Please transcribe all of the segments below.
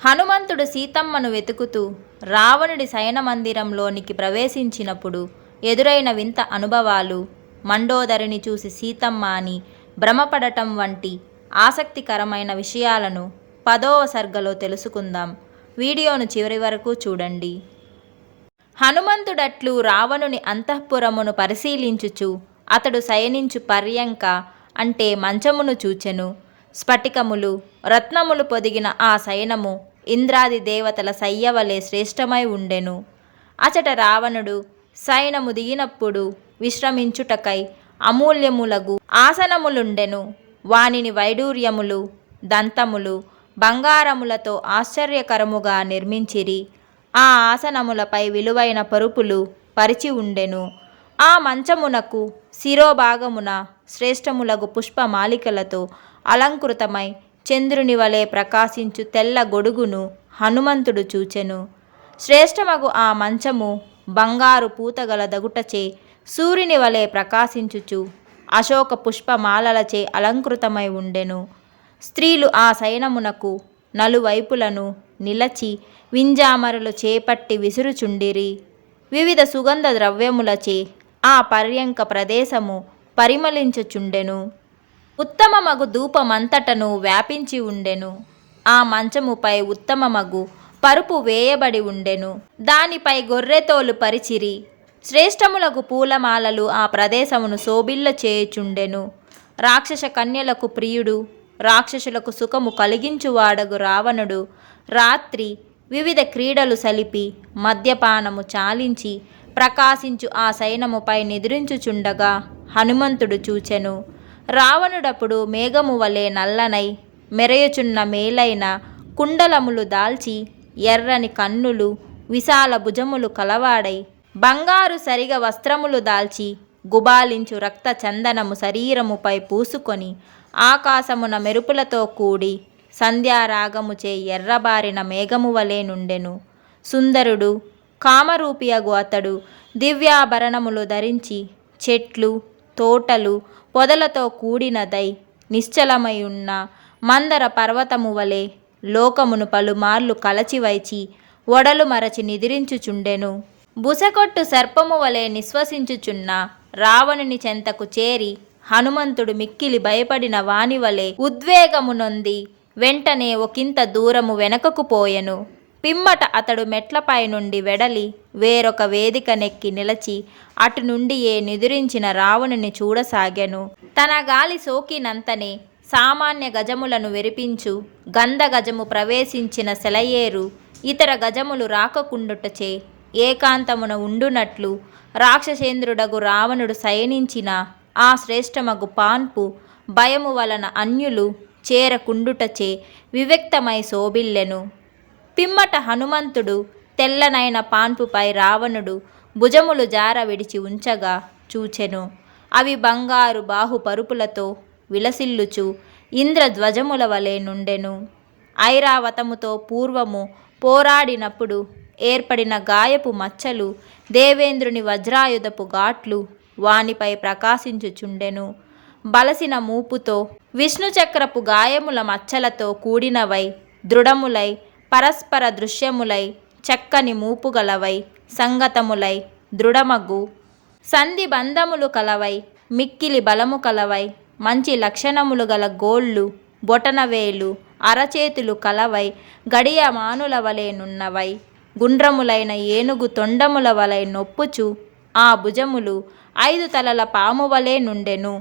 హనుమంతుడు సీతమ్మను వెతుకుతూ రావణుడి శయనమందిరంలోనికి ప్రవేశించినప్పుడు ఎదురైన వింత అనుభవాలు, మండోదరిని చూసి సీతమ్మ అని భ్రమపడటం వంటి ఆసక్తికరమైన విషయాలను 10వ సర్గలో తెలుసుకుందాం. వీడియోను చివరి వరకు చూడండి. హనుమంతుడట్లు రావణుని అంతఃపురమును పరిశీలించుచు అతడు శయనించు పర్యంక అంటే మంచమును చూచెను. స్ఫటికములు, రత్నములు పొదిగిన ఆ శయనము ఇంద్రాది దేవతల శయ్యవలే శ్రేష్టమై ఉండెను. అచట రావణుడు శయనము దిగినప్పుడు విశ్రమించుటకై అమూల్యములగు ఆసనములుండెను. వానిని వైడూర్యములు, దంతములు, బంగారములతో ఆశ్చర్యకరముగా నిర్మించిరి. ఆ ఆసనములపై విలువైన పరుపులు పరిచి ఉండెను. ఆ మంచమునకు శిరోభాగమున శ్రేష్టములగు పుష్పమాలికలతో అలంకృతమై చంద్రుని వలె ప్రకాశించు తెల్ల గొడుగును హనుమంతుడు చూచెను. శ్రేష్టమగు ఆ మంచము బంగారు పూతగల దగుటచే సూర్యుని వలె ప్రకాశించుచు అశోక పుష్పమాలలచే అలంకృతమై ఉండెను. స్త్రీలు ఆ శయనమునకు నలువైపులను నిలచి వింజామరలు చేపట్టి విసురుచుండిరి. వివిధ సుగంధ ద్రవ్యములచే ఆ పర్యంక ప్రదేశము పరిమళించుచుండెను. ఉత్తమమగు ధూపమంతటను వ్యాపించి ఉండెను. ఆ మంచముపై ఉత్తమమగు పరుపు వేయబడి ఉండెను. దానిపై గొర్రెతోలు పరిచిరి. శ్రేష్టములకు పూలమాలలు ఆ ప్రదేశమును శోభిల్ల చేయుచుండెను. రాక్షస కన్యలకు ప్రియుడు, రాక్షసులకు సుఖము కలిగించువాడగు రావణుడు రాత్రి వివిధ క్రీడలు సలిపి మద్యపానము చాలించి ప్రకాశించు ఆ శయనముపై నిద్రించుచుండగా హనుమంతుడు చూచెను. రావణుడప్పుడు మేఘము వలె నల్లనై మెరయుచున్న మేలైన కుండలములు దాల్చి ఎర్రని కన్నులు, విశాల భుజములు కలవాడై బంగారు సరిగ వస్త్రములు దాల్చి గుబాలించు రక్త చందనము శరీరముపై పూసుకొని ఆకాశమున మెరుపులతో కూడి సంధ్యారాగముచే ఎర్రబారిన మేఘము వలె నుండెను. సుందరుడు, కామరూపియగు అతడు దివ్యాభరణములు ధరించి చెట్లు, తోటలు, పొదలతో కూడినదై నిశ్చలమై ఉన్న మందర పర్వతము వలె లోకమును పలుమార్లు కలచివైచి ఒడలు మరచి నిద్రించుచుండెను. బుసకొట్టు సర్పము వలె నిశ్వసించుచున్న రావణుని చెంతకు చేరి హనుమంతుడు మిక్కిలి భయపడిన వాని వలె ఉద్వేగము నొంది వెంటనే ఒకంత దూరము వెనకకు పోయెను. పిమ్మట అతడు మెట్లపై నుండి వెడలి వేరొక వేదిక నెక్కి నిలచి అటు నుండియే నిదురించిన రావణుని చూడసాగెను. తన గాలి సోకినంతనే సామాన్య గజములను వెరిపించు గంధ గజము ప్రవేశించిన సెలయేరు ఇతర గజములు రాకకుండుటచే ఏకాంతమున ఉండునట్లు రాక్షసేంద్రుడగు రావణుడు శయనించిన ఆ శ్రేష్టమగు పాన్పు భయము వలన అన్యులు చేరకుండుటచే వివ్యక్తమై శోభిల్లెను. పిమ్మట హనుమంతుడు తెల్లనైన పాన్పుపై రావణుడు భుజములు జార విడిచి ఉంచగా చూచెను. అవి బంగారు బాహు పరుపులతో విలసిల్లుచు ఇంద్రధ్వజముల వలె నుండెను. ఐరావతముతో పూర్వము పోరాడినప్పుడు ఏర్పడిన గాయపు మచ్చలు, దేవేంద్రుని వజ్రాయుధపు ఘాట్లు వానిపై ప్రకాశించుచుండెను. బలసిన మూపుతో విష్ణుచక్రపు గాయముల మచ్చలతో కూడినవై దృఢములై పరస్పర దృశ్యములై చక్కని మూపుగలవై సంగతములై దృఢమగు సంధి బంధములు కలవై మిక్కిలి బలము కలవై మంచి లక్షణములు గల గోళ్ళు, బొటనవేలు, అరచేతులు కలవై గడియమానుల వలె నున్నవై గుండ్రములైన ఏనుగు తొండముల వలె నొప్పుచు ఆ భుజములు 5 తలల పాము వలె నుండెను.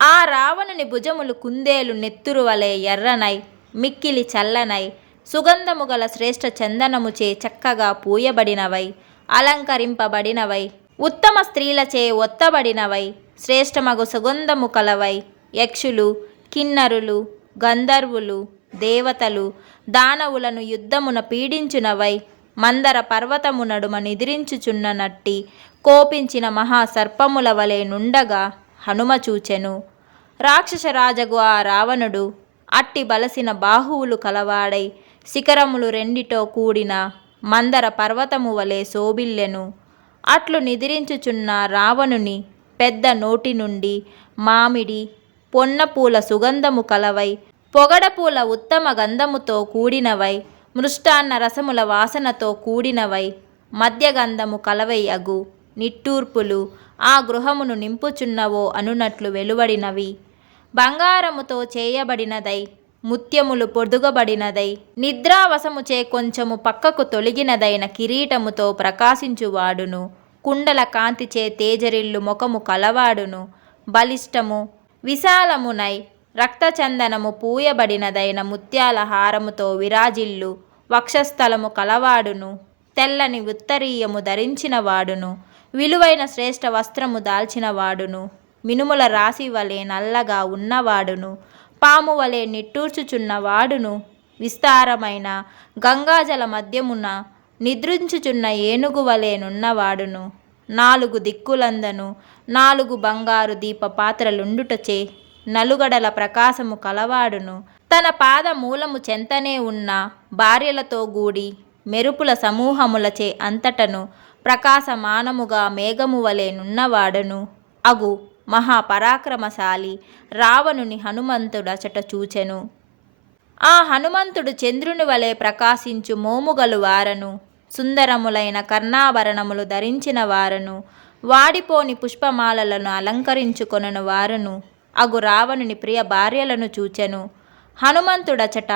ఆ రావణుని భుజములు కుందేలు నెత్తురు వలె ఎర్రనై మిక్కిలి చల్లనై సుగంధము గల శ్రేష్ఠ చందనముచే చక్కగా పూయబడినవై అలంకరింపబడినవై ఉత్తమ స్త్రీలచే ఒత్తబడినవై శ్రేష్టమగు సుగంధము కలవై యక్షులు, కిన్నరులు, గంధర్వులు, దేవతలు, దానవులను యుద్ధమున పీడించునవై మందర పర్వతము నడుమ నిద్రించుచున్న నట్టి కోపించిన మహాసర్పముల వలె నుండగా హనుమ చూచెను. రాక్షసరాజగు ఆ రావణుడు అట్టి బలసిన బాహువులు కలవాడై శిఖరములు రెండితో కూడిన మందర పర్వతము వలె శోభిల్లెను. అట్లు నిద్రించుచున్న రావణుని పెద్ద నోటి నుండి మామిడి, పొన్నపూల సుగంధము కలవై పొగడపూల ఉత్తమ గంధముతో కూడినవై మృష్టాన్న రసముల వాసనతో కూడినవై మద్యగంధము కలవై అగు నిట్టూర్పులు ఆ గృహమును నింపుచున్నవో అనునట్లు వెలువడినవి. బంగారముతో చేయబడినదై ముత్యములు పొదుగబడినదై నిద్రావసముచే కొంచెము పక్కకు తొలగినదైన కిరీటముతో ప్రకాశించువాడును, కుండల కాంతిచే తేజరిల్లు ముఖము కలవాడును, బలిష్టము విశాలమునై రక్తచందనము పూయబడినదైన ముత్యాల హారముతో విరాజిల్లు వక్షస్థలము కలవాడును, తెల్లని ఉత్తరీయము ధరించినవాడును, విలువైన శ్రేష్ఠ వస్త్రము దాల్చినవాడును, మినుముల రాశి వలె నల్లగా ఉన్నవాడును, పాము వలె నిట్టూర్చుచున్నవాడును, విస్తారమైన గంగాజల మధ్యమున నిద్రించుచున్న ఏనుగు వలె నున్నవాడును, 4 దిక్కులందను 4 బంగారు దీప పాత్రలుండుటచే నలుగడల ప్రకాశము కలవాడును, తన పాద మూలము చెంతనే ఉన్న భార్యలతో గూడి మెరుపుల సమూహములచే అంతటను ప్రకాశమానముగా మేఘము వలె నున్నవాడును అగు మహాపరాక్రమశాలి రావణుని హనుమంతుడచట చూచెను. ఆ హనుమంతుడు చంద్రుని వలె ప్రకాశించు మోముగలు వారను, సుందరములైన కర్ణాభరణములు ధరించిన వారను, వాడిపోని పుష్పమాలలను అలంకరించుకొనను వారను అగు రావణుని ప్రియ భార్యలను చూచెను. హనుమంతుడచట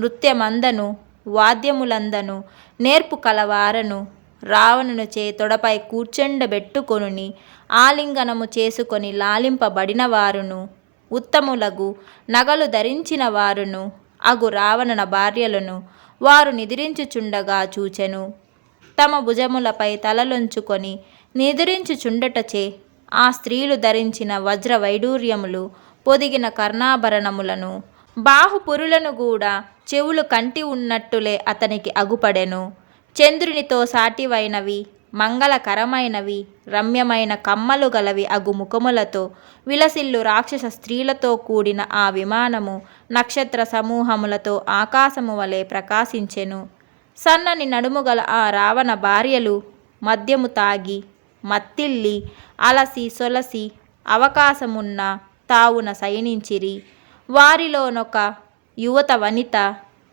నృత్యమందను వాద్యములందను నేర్పు కలవారను రావణునిచే తొడపై కూర్చుండబెట్టుకొనుని ఆలింగనము చేసుకొని లాలింపబడిన వారును, ఉత్తములగు నగలు ధరించిన వారును అగు రావణున భార్యలను వారు నిద్రించుచుండగా చూచెను. తమ భుజములపై తలలొంచుకొని నిద్రించుచుండటచే ఆ స్త్రీలు ధరించిన వజ్ర వైడూర్యములు పొదిగిన కర్ణాభరణములను బాహుపురులను కూడా చెవులు కంటి ఉన్నట్టులే అతనికి అగుపడెను. చంద్రునితో సాటివైనవి మంగళకరమైనవి రమ్యమైన కమ్మలు గలవి అగు ముఖములతో విలసిల్లు రాక్షస స్త్రీలతో కూడిన ఆ విమానము నక్షత్ర సమూహములతో ఆకాశము వలె ప్రకాశించెను. సన్నని నడుము గల ఆ రావణ భార్యలు మద్యము తాగి మత్తిల్లి అలసి సొలసి అవకాశమున్న తావున శయనించిరి. వారిలోనొక యువత వనిత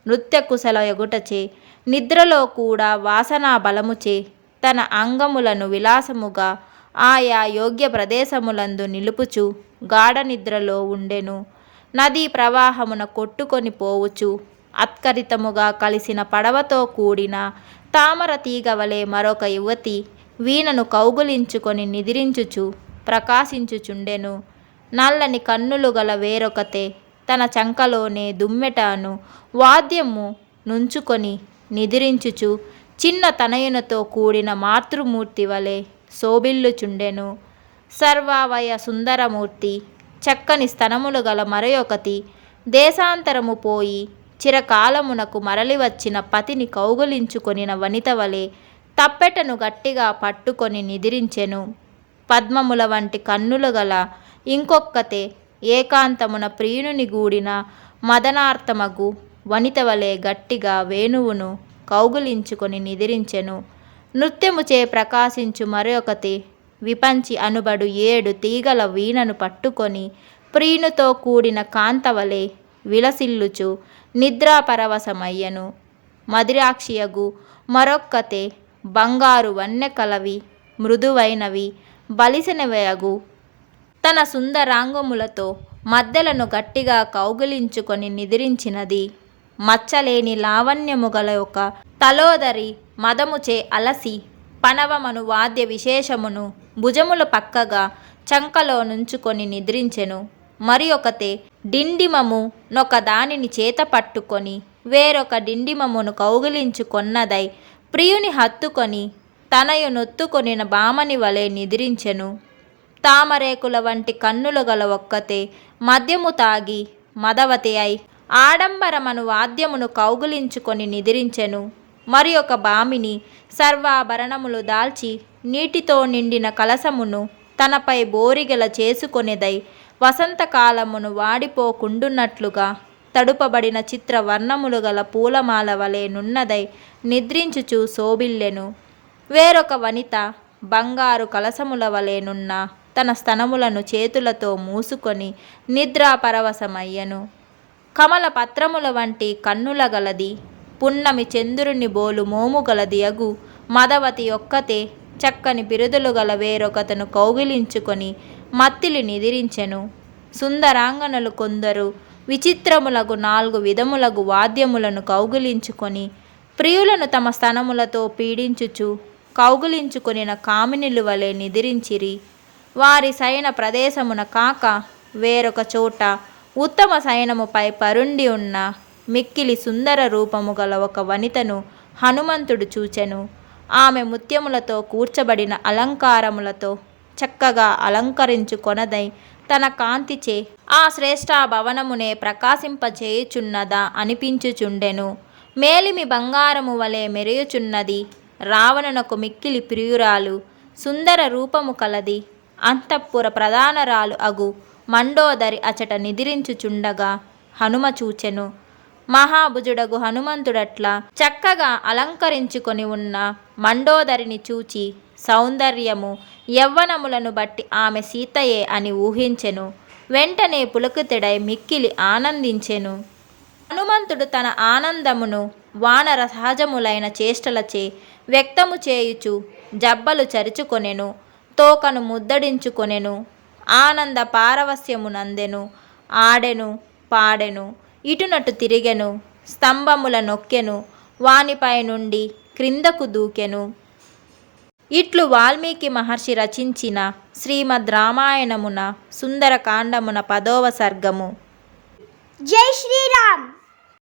నృత్యకుశల ఎగుటచే నిద్రలో కూడా వాసనా బలముచే తన అంగములను విలాసముగా ఆయా యోగ్య ప్రదేశములందు నిలుపుచు గాఢ నిద్రలో ఉండెను. నదీ ప్రవాహమున కొట్టుకొని పోవుచు అత్కరితముగా కలిసిన పడవతో కూడిన తామర తీగ వలె మరొక యువతి వీణను కౌగులించుకొని నిద్రించుచు ప్రకాశించుచుండెను. నల్లని కన్నులు గల వేరొకతే తన చంకలోనే దుమ్మెటను వాద్యము నుంచుకొని నిద్రించుచు చిన్న తనయునితో కూడిన మాతృమూర్తి వలె శోభిల్లుచుండెను. సర్వావయ సుందరమూర్తి చక్కని స్తనములు గల మరొకతి దేశాంతరము పోయి చిరకాలమునకు మరలి వచ్చిన పతిని కౌగులించుకొనిన వనిత వలె తప్పెటను గట్టిగా పట్టుకొని నిద్రించెను. పద్మముల వంటి కన్నులు గల ఇంకొక్కతే ఏకాంతమున ప్రియుని గూడిన మదనార్తమగు వనిత వలె గట్టిగా వేణువును కౌగులించుకొని నిద్రించెను. నృత్యముచే ప్రకాశించు మరొకతి విపంచి అనుబడు 7 తీగల వీణను పట్టుకొని ప్రియునితో కూడిన కాంతవలే విలసిల్లుచు నిద్రాపరవశమయ్యను. మదిరాక్షియగు మరొక్కతే బంగారు వన్నె కలవి మృదువైనవి బలిసినవయగు తన సుందరాంగములతో మద్దెలను గట్టిగా కౌగిలించుకొని నిద్రించినది. మచ్చలేని లావణ్యము గల ఒక తలోదరి మదముచే అలసి పనవమను వాద్య విశేషమును భుజముల పక్కగా చంకలో నుంచుకొని నిద్రించెను. మరి ఒకతే డిండిమము నొక దానిని చేత పట్టుకొని వేరొక డిండిమమును కౌగిలించుకొన్నదై ప్రియుని హత్తుకొని తనయు నొత్తుకొనిన బామని వలె నిద్రించెను. తామరేకుల వంటి కన్నులు గల ఒక్కతే మద్యము తాగి మదవతి అయి ఆడంబరమను వాద్యమును కౌగులించుకొని నిద్రించెను. మరి ఒక బామిని సర్వాభరణములు దాల్చి నీటితో నిండిన కలసమును తనపై బోరిగెల చేసుకొనిదై వసంతకాలమును వాడిపోకుండున్నట్లుగా తడుపబడిన చిత్రవర్ణములు గల పూలమాల వలె నున్నదై నిద్రించుచు శోభిల్లెను. వేరొక వనిత బంగారు కలసముల వలె నున్న తన స్తనములను చేతులతో మూసుకొని నిద్రాపరవశమయ్యను. కమల పత్రముల వంటి కన్నుల గలది పున్నమి చంద్రుని బోలు మోముగలది అగు మదవతి ఒక్కతే చక్కని బిరుదులు గల వేరొకతను కౌగిలించుకొని మత్తిలి నిదిరించెను. సుందరాంగనలు కొందరు విచిత్రములగు 4 విధములగు వాద్యములను కౌగిలించుకొని ప్రియులను తమ స్తనములతో పీడించుచు కౌగిలించుకొనిన కామినిలు వలె నిదిరించిరి. వారి శయన ప్రదేశమున కాక వేరొక చోట ఉత్తమ శయనముపై పరుండి ఉన్న మిక్కిలి సుందర రూపము గల ఒక వనితను హనుమంతుడు చూచెను. ఆమె ముత్యములతో కూర్చబడిన అలంకారములతో చక్కగా అలంకరించుకొనదై తన కాంతిచే ఆ శ్రేష్ఠాభవనమునే ప్రకాశింపచేయుచున్నదా అనిపించుచుండెను. మేలిమి బంగారము వలె మెరయుచున్నది. రావణునకు మిక్కిలి ప్రియురాలు, సుందర రూపము కలది. అంతఃపుర ప్రధానరాలు అగు మండోదరి అచట నిదిరించుచుండగా హనుమ చూచెను. మహాభుజుడగు హనుమంతుడట్లా చక్కగా అలంకరించుకొని ఉన్న మండోదరిని చూచి సౌందర్యము యవ్వనములను బట్టి ఆమె సీతయే అని ఊహించెను. వెంటనే పులకితుడై మిక్కిలి ఆనందించెను. హనుమంతుడు తన ఆనందమును వానర సహజములైన చేష్టలచే వ్యక్తము చేయుచు జబ్బలు చరుచుకొనెను, తోకను ముద్దడించుకొనెను, ఆనంద పారవస్యమునందెను, ఆడెను, పాడెను, ఇటునటు తిరిగెను, స్తంభముల నొక్కెను, వానిపై నుండి క్రిందకు దూకెను. ఇట్లు వాల్మీకి మహర్షి రచించిన శ్రీమద్ రామాయణమున సుందరకాండమున 10వ సర్గము. జై శ్రీరామ్.